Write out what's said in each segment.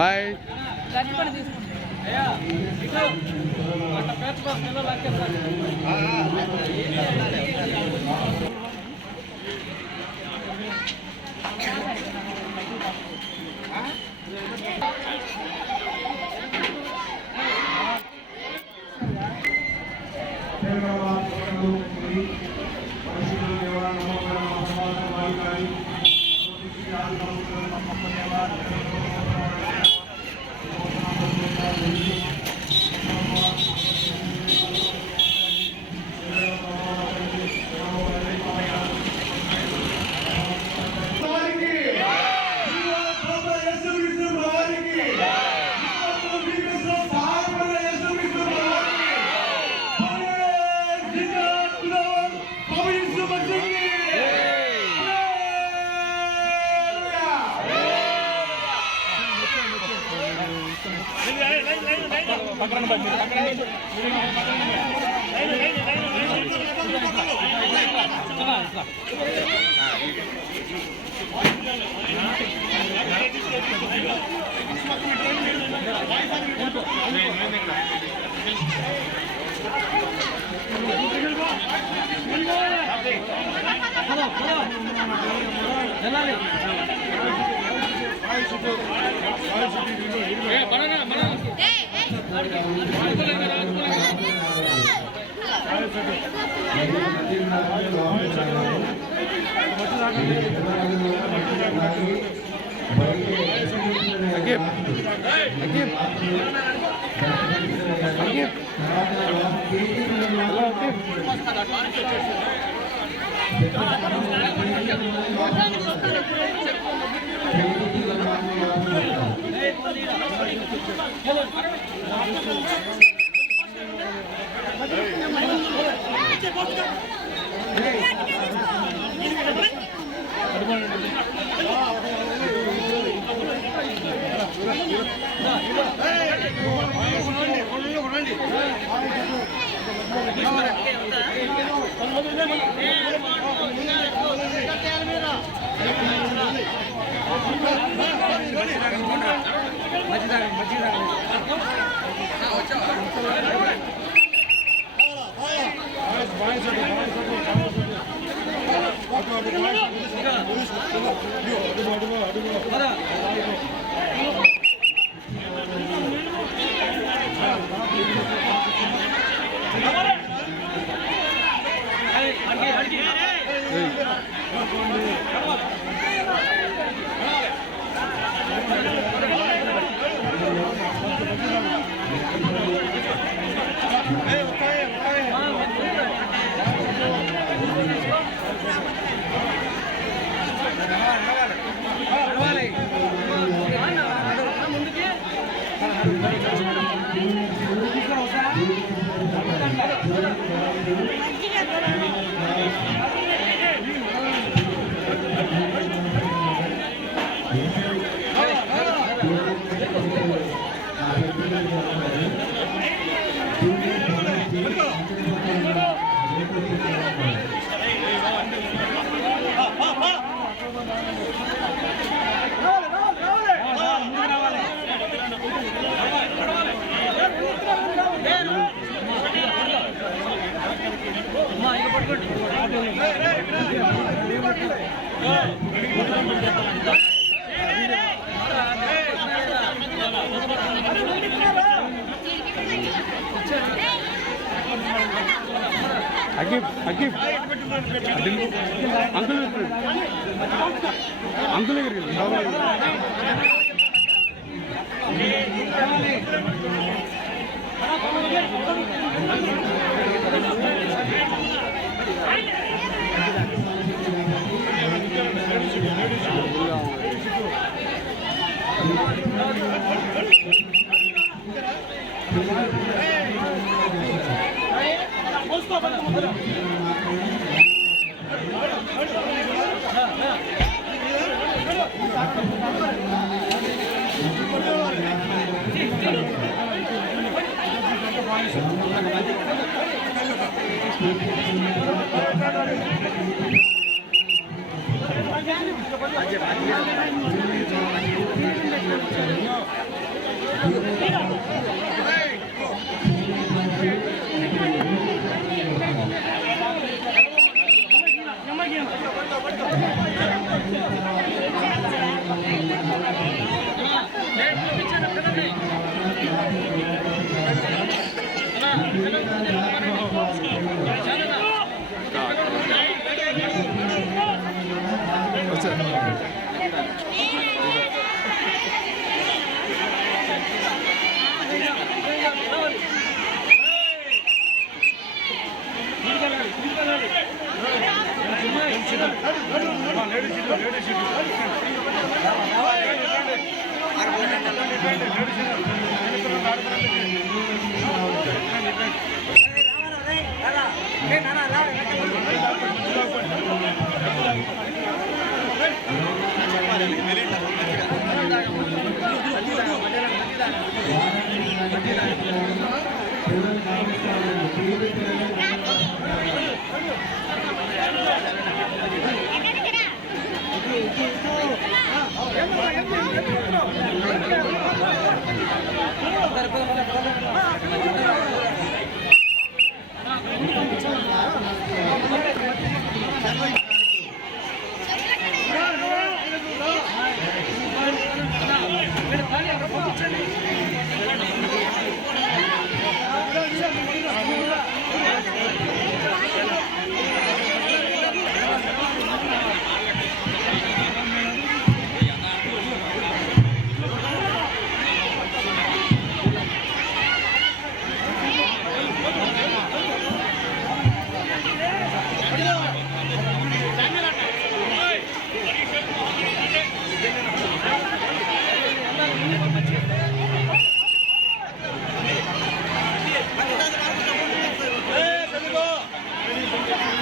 Bye. Ankul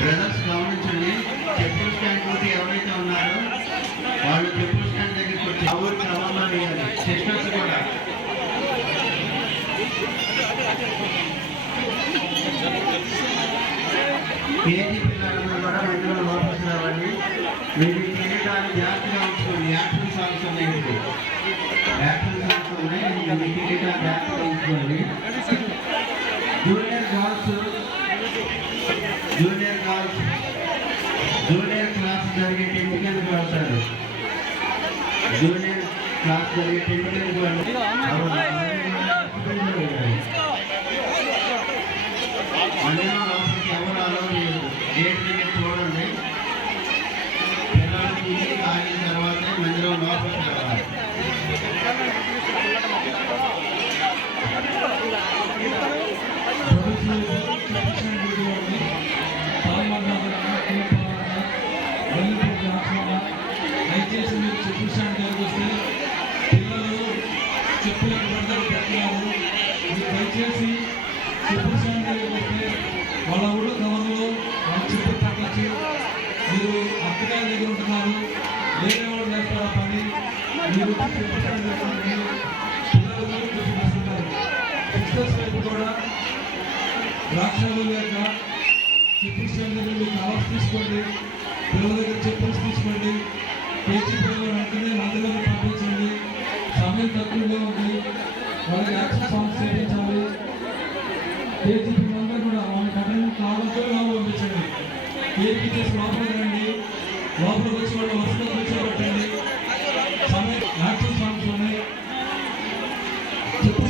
brothers గమనించండి, చెప్పుల stand తోటి ఎవరైతే ఉన్నారో వాళ్ళు చెప్పుల స్టాండ్ దగ్గరికి వచ్చి ఊరు క్రమంలో వేయాలి. సిస్టర్స్ కూడా కేజీ పిల్లలందరూ కూడా మధ్యలో లోపలికి రావాలి. మీరు కిరీటాలు జాగ్రత్తగా ఉంచుకోండి. యాక్షన్ సాంగ్స్ ఉన్నాయి, యాక్షన్ సాంగ్స్ ఉన్నాయి, మీ కిరీటాలు జాగ్రత్తగా ఉంచుకోండి. జూనియర్ గర్ల్స్ జూనియర్ క్లాస్ జరిగే టెంపుల్కి వస్తారు. జూనియర్ క్లాస్ జరిగే టెంపుల్కి మందిరం లోపలికి ఎవరు అలౌ లేదు. గేట్ దగ్గర చూడండి. పిల్లలు తిరిగి తాగిన తర్వాత మందిరం లోపలికి రావాలి. దయచేసి మీరు చెప్పుల స్టాండ్ దగ్గరికి వస్తే పిల్లలు చెప్పులకు పడతారు పెట్టినారు. మీరు దయచేసి చెప్పుల స్టాండ్ దగ్గరికి వస్తే వాళ్ళ ఊళ్ళో కవర్లో వాళ్ళ చెప్పులు పట్టచ్చు. మీరు అత్తగారి దగ్గర ఉంటున్నారు, వేరే వాళ్ళు చేస్తారు ఆ పని. మీరు చెప్పుల స్టాండ్ దగ్గర పిల్లలు చూపిస్తుంటారు. సిస్టర్స్ వైపు కూడా ద్రాక్షలు లేక చెప్పుల స్టాండ్ దగ్గర మీరు కవర్స్ తీసుకోండి, పిల్లల దగ్గర చెప్పులు తీసుకోండి. పేచి పిల్లలు వెంటనే మందిలోకి పంపించండి. సమయం తక్కువగా ఉంది, వాళ్ళకి యాక్షన్ సాంగ్స్ చేయించాలి. పేచి పిల్లలందరూ కూడా వాళ్ళ కఠిన కాలంతో పంపించండి. పేచి చేసి లోపలికి రండి, లోపలికి వచ్చి వాళ్ళ వరుసలో కూర్చోబెట్టండి. సమయం యాక్షన్ సాంగ్స్ ఉన్నాయి. చెప్పు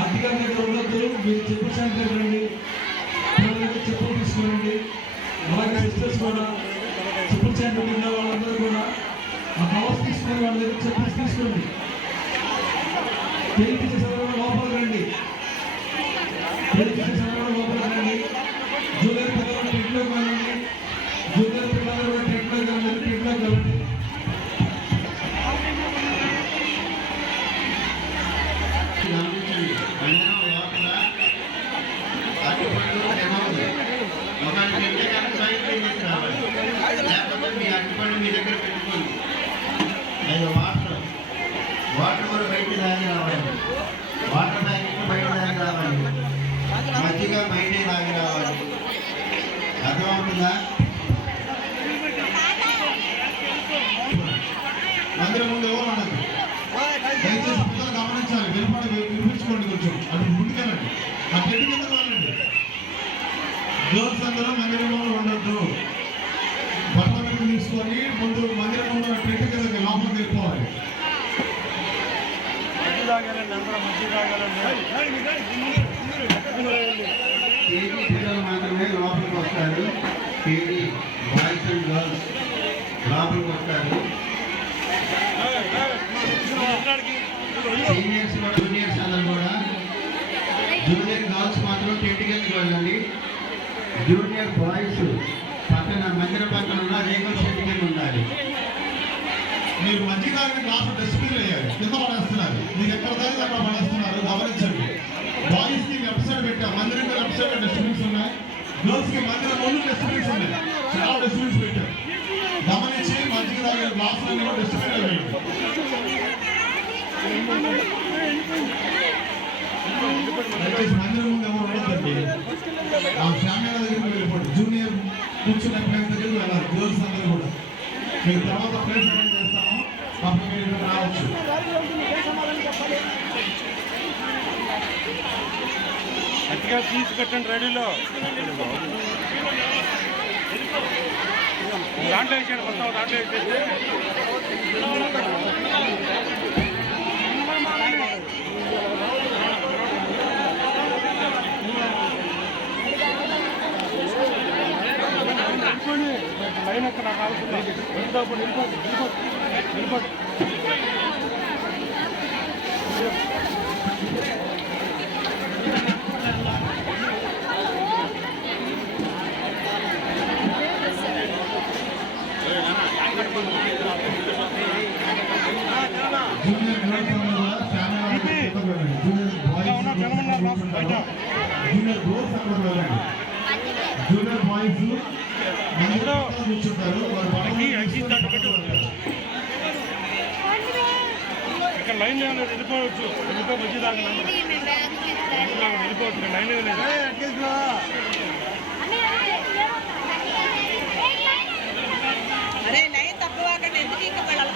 అధికారి దగ్గర ఉండొద్దు, మీరు చెప్పు దగ్గర రండి, పిల్లల దగ్గర చెప్పులు తీసుకోండి. అలాగే సిస్టర్స్ కూడా చెప్పుల స్టాండ్ ఉన్న వాళ్ళందరూ కూడా ఆ కవర్స్ తీసుకొని వాళ్ళ దగ్గర చెప్పులు తీసుకోండి. పెళ్లి చేసేవాళ్ళు లోపలికి రండి, పెళ్లి చేసేవాళ్ళు లోపలికి రండి. జూనియర్ పిల్లలు టెంట్లోకి వెళ్ళండి, జూనియర్ పిల్లలు కూడా టెంట్లోకి వెళ్ళండి, టెంట్లోకి వెళ్ళండి. మీ దగ్గర పెట్టుకోండి. వాటర్ కూడా బయట తాగి రావాలి. వాటర్ ప్యాకెట్ బయట తాగి రావాలి. మజ్జిగ బయటే తాగి రావాలి. అర్థమవుతుందా? అందరి ముందు ఎవరు ఉండదు. దయచేసి పిల్లలు గమనించాలి. వినిపించుకోండి, కొంచెం అది ముందుకెళ్ళండి. ఆ చెట్టు కింద వాళ్ళండి. గర్ల్స్ అందరూ మందిరంలో ఉండొద్దు. బట్టలు తీసుకొని ముందు మందిరంలో చెట్టు కింద లోపలికి వెళ్ళిపోవాలి. మధ్య తాగాలండి, అందరూ మధ్య తాగాలండి. కేడీ బాయ్స్ అండ్ గర్ల్స్ లోపలికి వస్తారు. సీనియర్స్ జూనియర్స్ అందరూ కూడా, జూనియర్ గర్ల్స్ మాత్రం టెంట్కి వెళ్ళండి. జూనియర్ బాయ్స్ పక్కన మందిర పక్కన ఉన్న రేకుల షెడ్ కింద ఉండాలి. మీరు మధ్యకాలని గ్లాసు డస్ట్బిన్ వేయాలి, కింద పడేస్తున్నారు. మీరు ఎక్కడ దాకా అక్కడ పడేస్తున్నారు గమనించండి. బాయ్స్ కి లెఫ్ట్ సైడ్ పెట్టాం, మందిరంలో లెఫ్ట్ సైడ్ డస్ట్బిన్స్ ఉన్నాయి. గర్ల్స్ కి మందిరం ముందు డస్ట్బిన్స్ ఉన్నాయి, చాలా డస్ట్బిన్స్ పెట్టాం. గమనించి మధ్యకి తాగిన గ్లాసులన్నీ కూడా డస్ట్బిన్ వేయండి. దయచేసి మందిరం ముందు ఎవరు ఉండొద్దండి. ఆ ఫ్యామిలీ దగ్గరికి వెళ్ళిపోండి. జూనియర్ కూర్చున్న ప్లేస్ దగ్గరికి వెళ్ళాలి. గర్ల్స్ అందరూ కూడా మీరు తర్వాత ప్లేస్ అరేంజ్ చేస్తాము, అప్పుడు మీరు ఇక్కడ రావచ్చు. గట్టిగా తీసి పెట్టండి రెడీలో. దాంట్లో వేసేయండి, మొత్తం దాంట్లో వేసేసి లైన్ ఎక్కడ నాకు అవసరం వెళ్ళిపోతుంది. జూనియర్ గర్ల్స్ అందరూ కూడా family junior boys junior girls అందరూ వెళ్ళండి. జూనియర్ బాయ్స్ కూర్చుంటారు. ఇక్కడ లైన్ లేదు, వెళ్ళిపోవచ్చు. వచ్చి దాకా వెళ్ళిపోవచ్చు, లైన్ లేదు. అరే లైన్ తక్కువ ఎందుకు ఇంకా వెళ్ళాలి?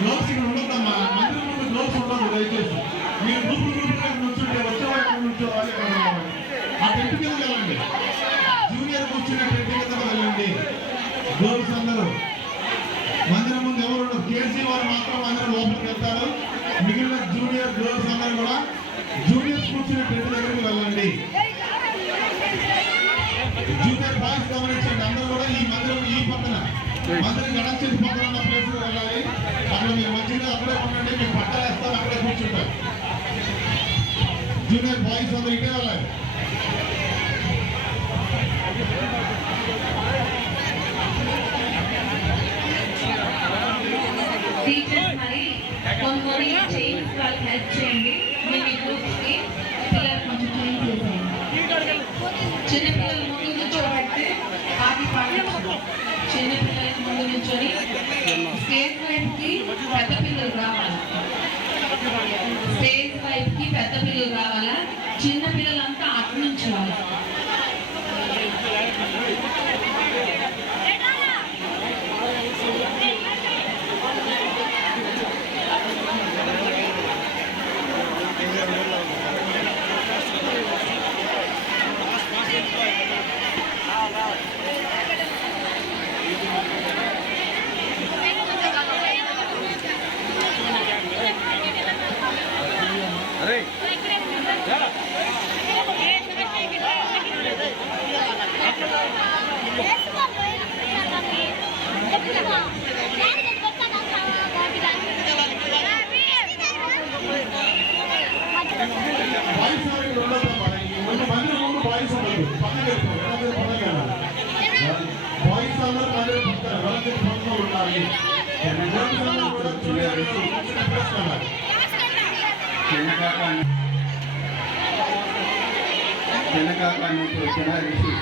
గ్లోవ్స్ ఇక్కడ ఉండొద్దమ్మా, మందిరం ముందు గ్లోవ్స్ ఉండదు. దయచేసి మీరు గ్రూపులుగా నుంచుంటే వచ్చేవాళ్ళు ఎక్కడ నుంచోవాలి, ఎక్కడ రావాలి. ఆ టెంట్ కింద వెళ్ళండి. జూనియర్ కూర్చున్న టెంట్ కింద వెళ్ళండి. గ్లోవ్స్ అందరూ మందిరం ముందు ఎవరు ఉండదు. కేసీ వారు మాత్రం అందరూ లోపలికి వెళ్తారు. మిగిలిన జూనియర్ గ్లోవ్స్ అందరూ కూడా జూనియర్స్ కూర్చున్న టెంట్ దగ్గరికి వెళ్ళండి. జూనియర్ బాయ్స్ గమనించండి, అందరూ కూడా ఈ మందిరం ఈ పక్కన మందిరం గణేష్ పక్కన ఉన్న ప్లేస్ వెళ్ళాలి. అక్కడ మీరు మంచిగా అక్కడే ఉండండి. మీకు బట్టలు వేస్తారు, అక్కడే కూర్చుంటారు. జూనియర్ బాయ్స్ అందరూ ఇటే వెళ్ళాలి. టీచర్స్ మరి కొన్ని చైన్స్ వాళ్ళకి హెల్ప్ చేయండి. మీ గ్రూప్స్కి పిల్లలు కొంచెం చైన్స్ చేసేయండి. చిన్నపిల్లల ముందు నుంచోబెట్టి ఆది పాటించు. చిన్నపిల్లలకి ముందు నుంచొని స్టేజ్ వైపుకి పెద్ద పిల్లలు రావాలి. స్టేజ్ వైపుకి పెద్ద పిల్లలు రావాలా, చిన్న పిల్లలంతా అటు నుంచి రావాలి. అరే బాయ్స్ ఎవరికి ఉండదమ్మా. మందిరం ముందు బాయ్స్ ఉండదు. పక్కన బాయ్స్ అందరూ మందిరం పక్కన వాళ్ళకి పక్కన ఉండాలి. గర్ల్స్ అందరూ కూడా జూనియర్ కూర్చున్న ప్లేస్ వెళ్ళాలి. చిన్నకాక నుంచి వచ్చిన రిషి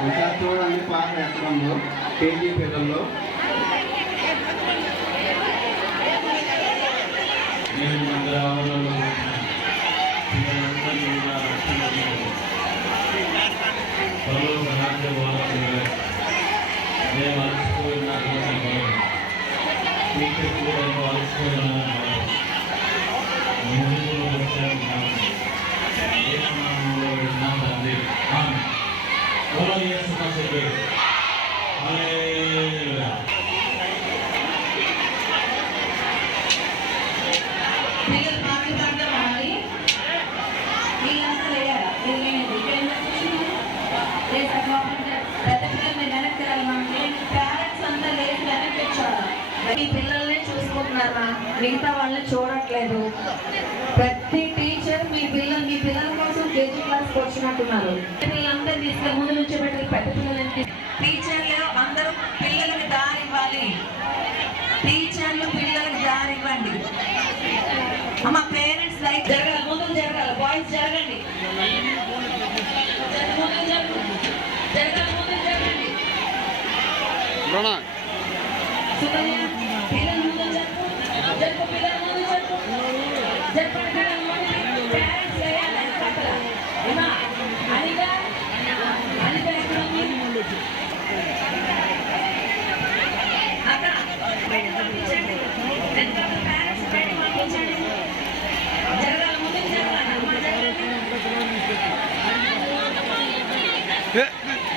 ఒకసారి చూడండి. పాట ఎక్కడంలో కేజీ పిల్లల్లో నేను మందిర ఆవరణలో టీచర్స్ కూడా ఎంతో అలసిపోయిన ముందులో వచ్చారు తండ్రి పిల్లలు పాటలు పాడడం ఆడాలి. వీళ్ళంతా లేయాలా? వీళ్ళేంటి? పెద్ద పిల్లలు మీరు వెనక్కి వెళ్ళమంటే పేరెంట్స్ అంతా లేచి వెనక్కి వచ్చాడు. మీ పిల్లల్ని చూసుకుంటున్నారా? మిగతా వాళ్ళని చూడట్లేదు. ప్రతి టీచర్ మీ పిల్లల కోసం కేజీ క్లాస్కి వచ్చినట్టున్నారు. పిల్లలంతా తీసుకెళ్ళి ముందు నుంచి పెట్టి పెద్ద పిల్లలకి టీచర్లు అందరూ పిల్లలకి దారి ఇవ్వాలి. టీచర్లు పిల్లలకి దారి ఇవ్వండి. అమ్మ పేరెంట్స్ లైక్ జరగాలి, ముందుకు జరగాలి. బాయ్స్ జరగండి, జరగండి. సుకన్య పిల్లలు ముందు జరుపు, పిల్లలు ముందు జరపండి. పేరెంట్స్ వేయాలి పక్కన. అమ్మా అనిగా ఎక్కడ ఉంది? అక్క